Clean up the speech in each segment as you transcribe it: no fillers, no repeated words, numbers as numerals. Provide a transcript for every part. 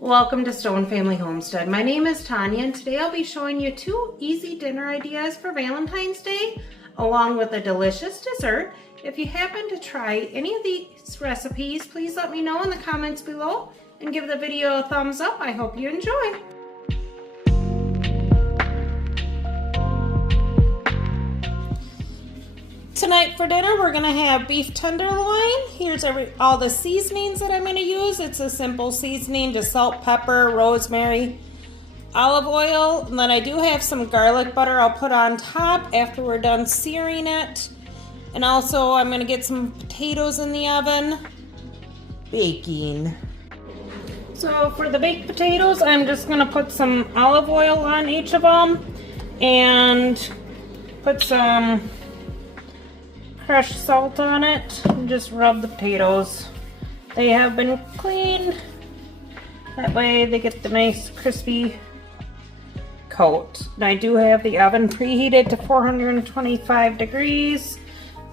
Welcome to Stone Family Homestead. My name is Tanya and today I'll be showing you 2 easy dinner ideas for Valentine's Day along with a delicious dessert. If you happen to try any of these recipes, please let me know in the comments below and give the video a thumbs up. I hope you enjoy. Tonight for dinner we're going to have beef tenderloin. Here's all the seasonings that I'm going to use. It's a simple seasoning, just salt, pepper, rosemary, olive oil, and then I do have some garlic butter I'll put on top after we're done searing it. And also I'm going to get some potatoes in the oven, baking. So for the baked potatoes I'm just going to put some olive oil on each of them and put some crushed salt on it and just rub the potatoes. They have been cleaned. That way they get the nice crispy coat. And I do have the oven preheated to 425 degrees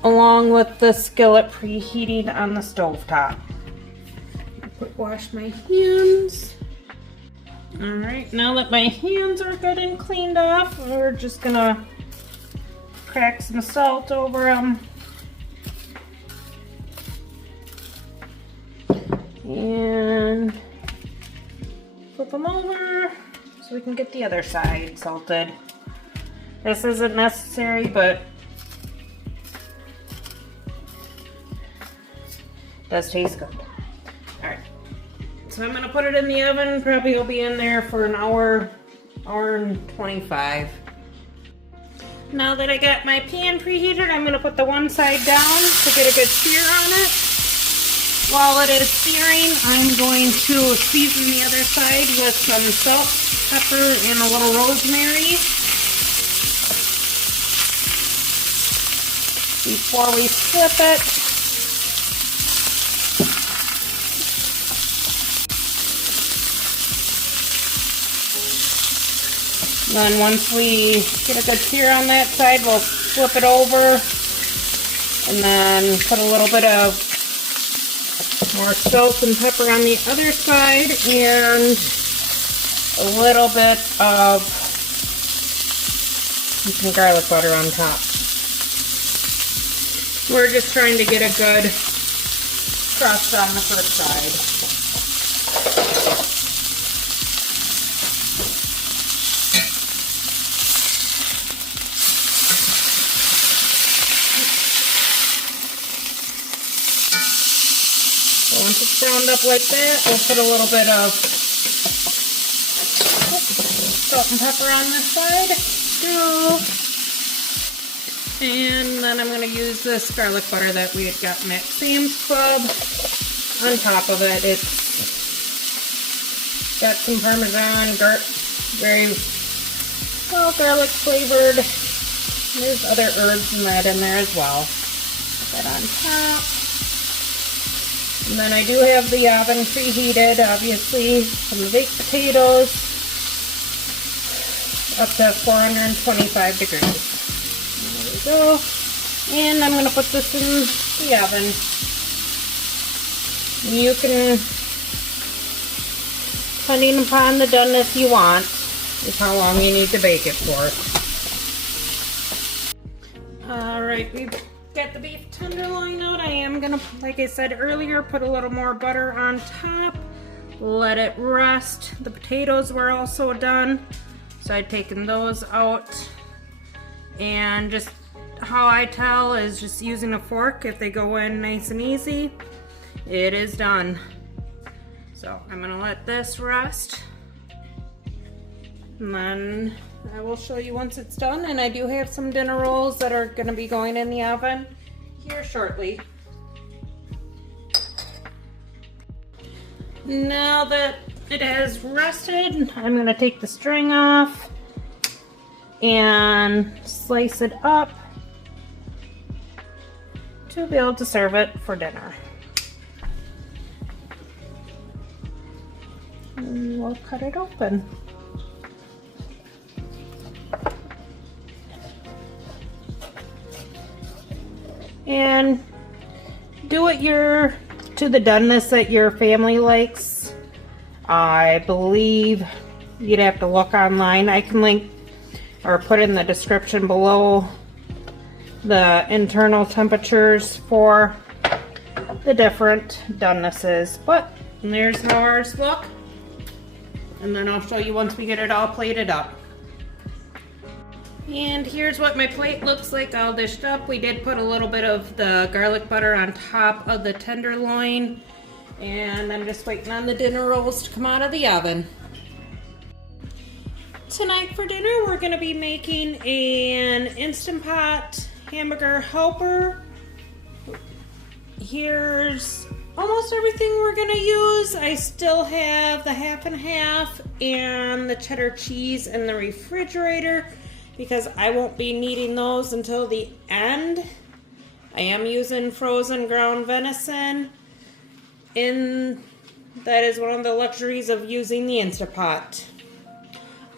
along with the skillet preheating on the stove top. Wash my hands. Alright, now that my hands are good and cleaned off, we're just gonna crack some salt over them. And flip them over so we can get the other side salted. This isn't necessary, but it does taste good. Alright, so I'm going to put it in the oven. Probably will be in there for an hour and 25. Now that I got my pan preheated, I'm going to put the one side down to get a good sear on it. While it is searing, I'm going to season the other side with some salt, pepper, and a little rosemary before we flip it. Then once we get a good sear on that side, we'll flip it over and then put a little bit of more salt and pepper on the other side and a little bit of some garlic butter on top. We're just trying to get a good crust on the first side. Once it's browned up like that, we'll put a little bit of salt and pepper on this side too. And then I'm going to use this garlic butter that we had gotten at Sam's Club on top of it. It's got some Parmesan, very well garlic flavored. There's other herbs and that in there as well. Put that on top. And then I do have the oven preheated, obviously, from the baked potatoes up to 425 degrees. There we go. And I'm going to put this in the oven. You can, depending upon the doneness you want, is how long you need to bake it for. Alright, we've got the beef tenderloin out. I am gonna, like I said earlier, put a little more butter on top, let it rest. The potatoes were also done, so I'd taken those out, and just how I tell is just using a fork. If they go in nice and easy, it is done. So I'm gonna let this rest, and then I will show you once it's done. And I do have some dinner rolls that are going to be going in the oven here shortly. Now that it has rested, I'm going to take the string off and slice it up to be able to serve it for dinner. And we'll cut it open. And do it to the doneness that your family likes. I believe you'd have to look online. I can link or put in the description below the internal temperatures for the different donenesses. But there's how ours look. And then I'll show you once we get it all plated up. And here's what my plate looks like all dished up. We did put a little bit of the garlic butter on top of the tenderloin. And I'm just waiting on the dinner rolls to come out of the oven. Tonight for dinner, we're going to be making an Instantpot hamburger helper. Here's almost everything we're going to use. I still have the half and half and the cheddar cheese in the refrigerator because I won't be needing those until the end. I am using frozen ground venison. That is one of the luxuries of using the Instant Pot.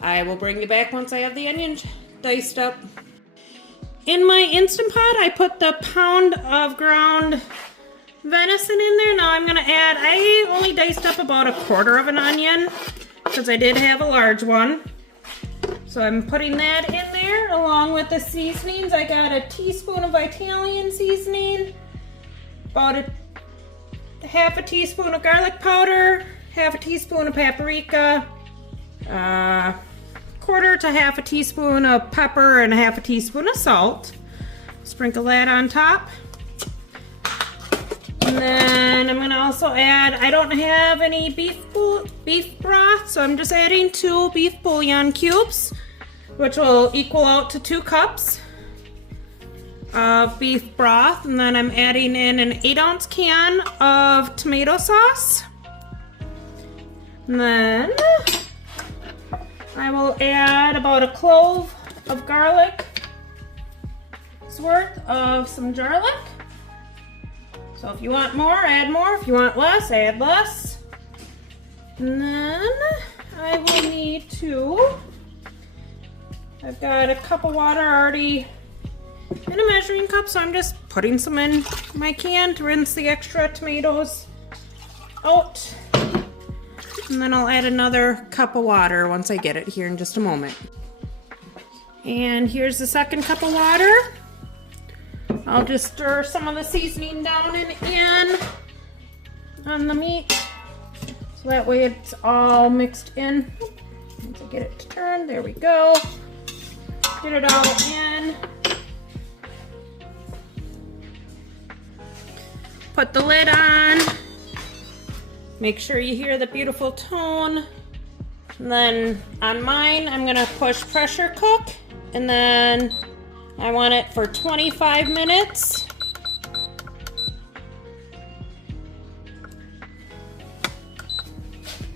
I will bring you back once I have the onions diced up. In my Instant Pot, I put the pound of ground venison in there. Now I'm going to add, I only diced up about 1/4 of an onion because I did have a large one. So I'm putting that in there along with the seasonings. I got a teaspoon of Italian seasoning, about half a teaspoon of garlic powder, half a teaspoon of paprika, 1/4 to half a teaspoon of pepper, and half a teaspoon of salt. Sprinkle that on top. And then I'm going to also add, I don't have any beef broth, so I'm just adding 2 beef bouillon cubes, which will equal out to 2 cups of beef broth. And then I'm adding in an 8-ounce can of tomato sauce. And then I will add about 1 clove of garlic worth of some garlic. So if you want more, add more. If you want less, add less. And then I will need I've got a cup of water already in a measuring cup, so I'm just putting some in my can to rinse the extra tomatoes out. And then I'll add another cup of water once I get it here in just a moment. And here's the second cup of water. I'll just stir some of the seasoning down and in on the meat, so that way it's all mixed in. Once I get it to turn, there we go. Get it all in. Put the lid on. Make sure you hear the beautiful tone. And then on mine, I'm gonna push pressure cook, and then I want it for 25 minutes.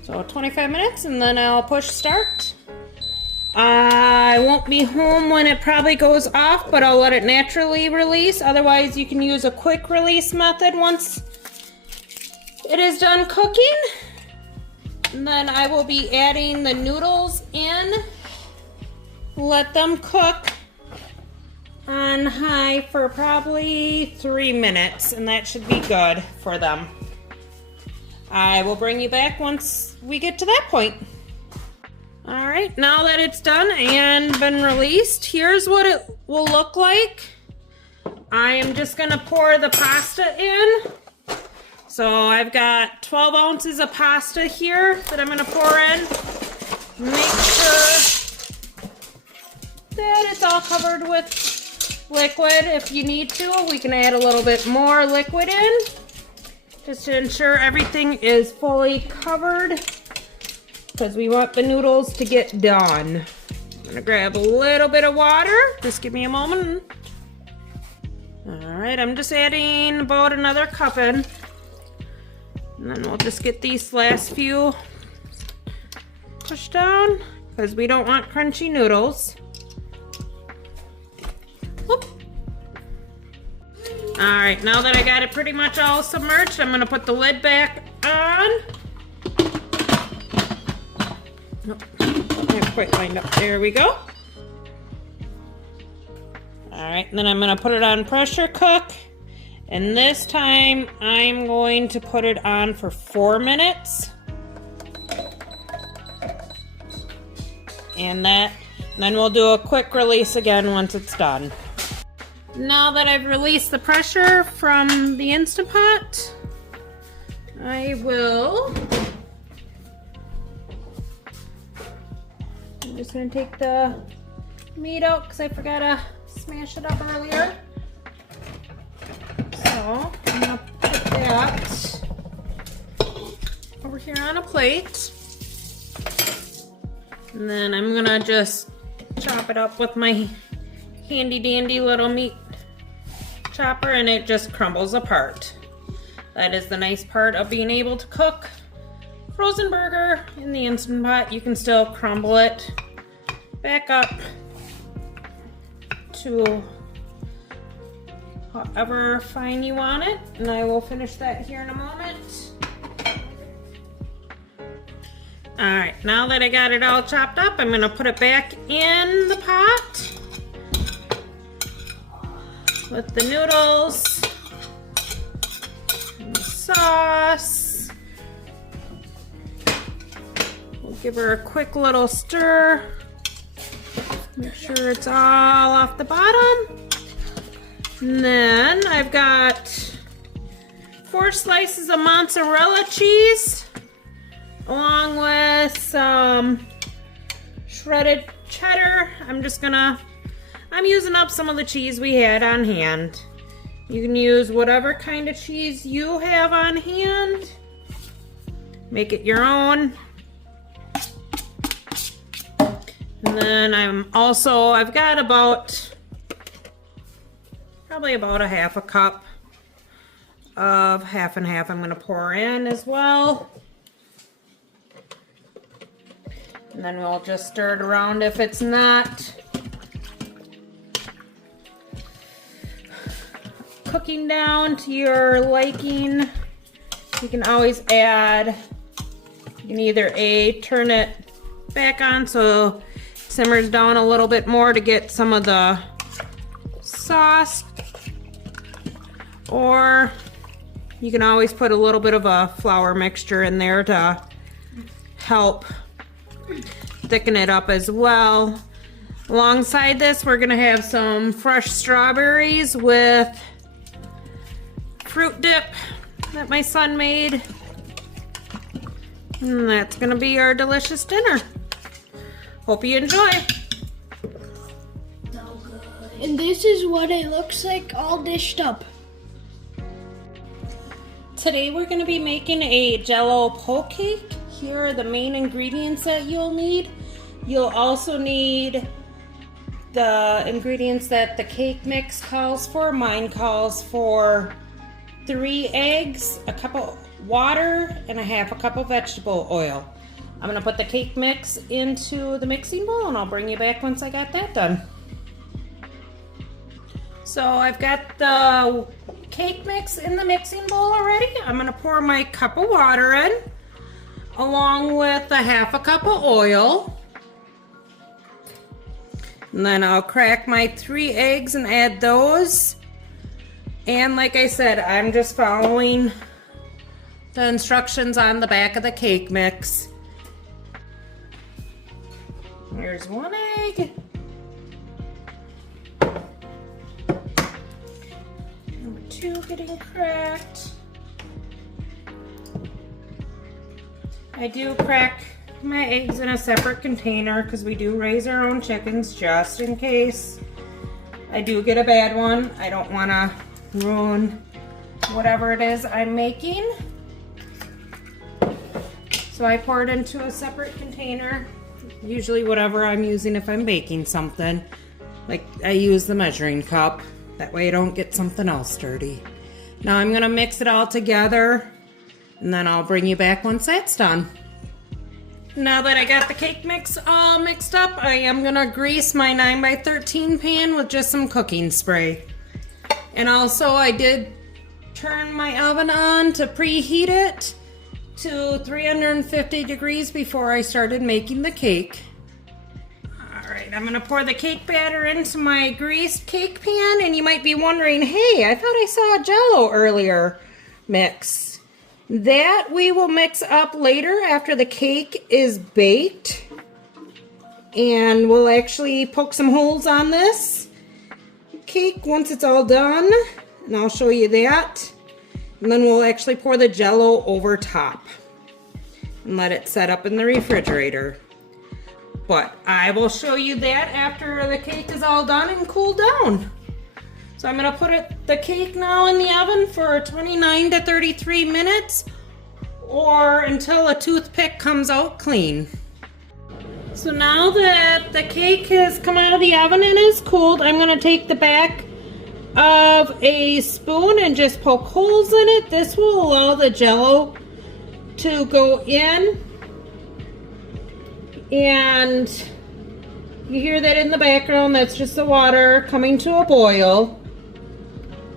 So 25 minutes, and then I'll push start. I won't be home when it probably goes off, but I'll let it naturally release. Otherwise, you can use a quick release method once it is done cooking. And then I will be adding the noodles in. Let them cook on high for probably 3 minutes, and that should be good for them. I will bring you back once we get to that point. All right, now that it's done and been released, here's what it will look like. I am just gonna pour the pasta in. So I've got 12 ounces of pasta here that I'm gonna pour in. Make sure that it's all covered with liquid. If you need to, we can add a little bit more liquid in, just to ensure everything is fully covered, because we want the noodles to get done. I'm gonna grab a little bit of water. Just give me a moment. All right, I'm just adding about another cup in. And then we'll just get these last few pushed down, because we don't want crunchy noodles. Whoop. All right, now that I got it pretty much all submerged, I'm gonna put the lid back on. Nope, not quite lined up. There we go. All right, and then I'm gonna put it on pressure cook. And this time I'm going to put it on for 4 minutes. And then we'll do a quick release again once it's done. Now that I've released the pressure from the Instantpot, I'm just going to take the meat out because I forgot to smash it up earlier. So I'm going to put that over here on a plate. And then I'm going to just chop it up with my handy dandy little meat chopper, and it just crumbles apart. That is the nice part of being able to cook frozen burger in the Instant Pot. You can still crumble it back up to however fine you want it, and I will finish that here in a moment. Alright, now that I got it all chopped up, I'm going to put it back in the pot with the noodles and the sauce. We'll give her a quick little stir. Make sure it's all off the bottom. And then I've got 4 slices of mozzarella cheese along with some shredded cheddar. I'm using up some of the cheese we had on hand. You can use whatever kind of cheese you have on hand. Make it your own. And then I've got probably about a half a cup of half and half I'm going to pour in as well. And then we'll just stir it around. If it's not cooking down to your liking, you can always add, you can either turn it back on so it simmers down a little bit more to get some of the sauce, or you can always put a little bit of a flour mixture in there to help thicken it up as well. Alongside this, we're gonna have some fresh strawberries with fruit dip that my son made. And that's gonna be our delicious dinner. Hope you enjoy. So good. And this is what it looks like all dished up. Today we're gonna be making a Jell-O poke cake. Here are the main ingredients that you'll need. You'll also need the ingredients that the cake mix calls for. Mine calls for 3 eggs, a cup of water, and a half a cup of vegetable oil. I'm gonna put the cake mix into the mixing bowl and I'll bring you back once I got that done. So I've got the cake mix in the mixing bowl already. I'm gonna pour my cup of water in along with a half a cup of oil. And then I'll crack my 3 eggs and add those. And like I said, I'm just following the instructions on the back of the cake mix. Here's 1 egg. Number 2 getting cracked. I do crack my eggs in a separate container because we do raise our own chickens just in case I do get a bad one. I don't want to ruin whatever it is I'm making. So I pour it into a separate container, usually whatever I'm using if I'm baking something. Like I use the measuring cup, that way I don't get something else dirty. Now I'm gonna mix it all together and then I'll bring you back once that's done. Now that I got the cake mix all mixed up, I am gonna grease my 9x13 pan with just some cooking spray. And also I did turn my oven on to preheat it to 350 degrees before I started making the cake. Alright, I'm gonna pour the cake batter into my greased cake pan, and you might be wondering, hey, I thought I saw a Jell-O earlier mix. That we will mix up later after the cake is baked. And we'll actually poke some holes on this cake once it's all done, and I'll show you that. And then we'll actually pour the Jell-O over top and let it set up in the refrigerator. But I will show you that after the cake is all done and cooled down. So I'm gonna put the cake now in the oven for 29 to 33 minutes or until a toothpick comes out clean. So now that the cake has come out of the oven and is cooled, I'm gonna take the back of a spoon and just poke holes in it. This will allow the Jell-O to go in, and you hear that in the background. That's just the water coming to a boil,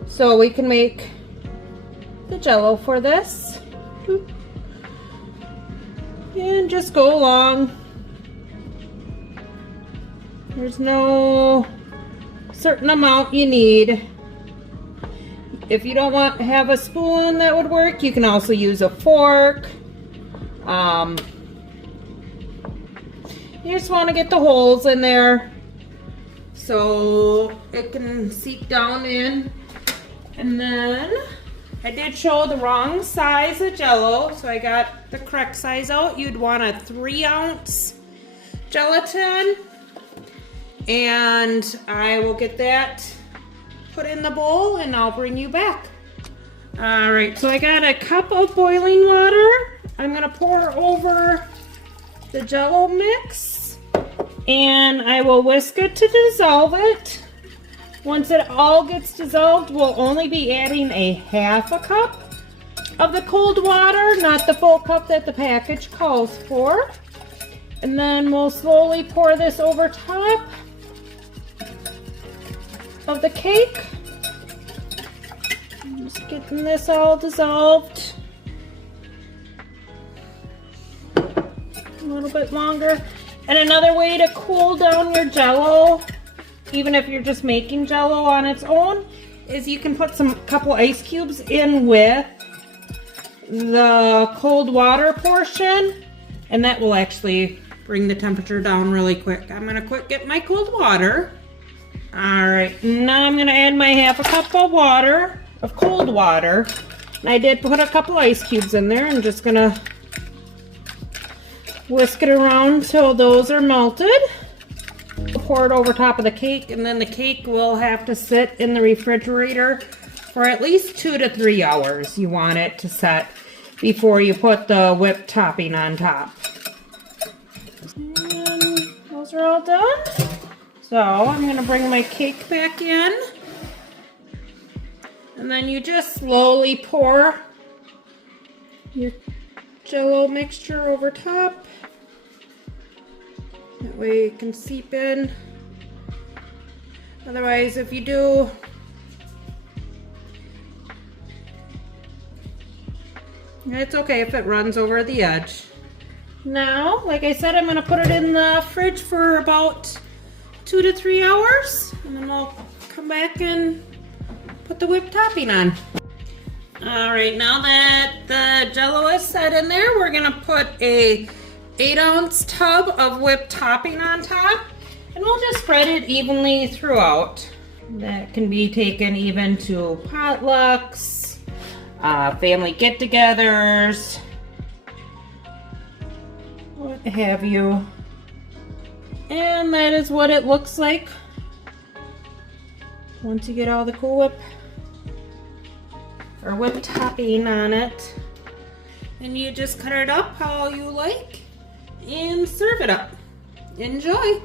so we can make the Jell-O for this. And just go along. There's no certain amount you need. If you don't want to have a spoon, that would work. You can also use a fork. You just want to get the holes in there so it can seep down in. And then I did show the wrong size of Jell-O, so I got the correct size out. You'd want a 3-ounce gelatin. And I will get that put in the bowl and I'll bring you back. All right, so I got a cup of boiling water. I'm gonna pour over the Jell-O mix and I will whisk it to dissolve it. Once it all gets dissolved, we'll only be adding a 1/2 cup of the cold water, not the full cup that the package calls for. And then we'll slowly pour this over top of the cake. I'm just getting this all dissolved. A little bit longer. And another way to cool down your Jell-O, even if you're just making Jell-O on its own, is you can put some couple ice cubes in with the cold water portion, and that will actually bring the temperature down really quick. I'm gonna get my cold water. All right, now I'm gonna add my 1/2 cup of water, of cold water. And I did put a couple ice cubes in there. I'm just gonna whisk it around till those are melted. Pour it over top of the cake, and then the cake will have to sit in the refrigerator for at least 2 to 3 hours. You want it to set before you put the whipped topping on top. And those are all done. So I'm gonna bring my cake back in, and then you just slowly pour your Jell-O mixture over top. That way it can seep in. Otherwise, if you do, it's okay if it runs over the edge. Now, like I said, I'm gonna put it in the fridge for about 2 to 3 hours, and then I'll come back and put the whipped topping on. All right, now that the Jell-O is set in there, we're gonna put a 8-ounce tub of whipped topping on top, and we'll just spread it evenly throughout. That can be taken even to potlucks, family get-togethers, what have you. And that is what it looks like once you get all the Cool Whip or whipped topping on it. And you just cut it up how you like and serve it up. Enjoy!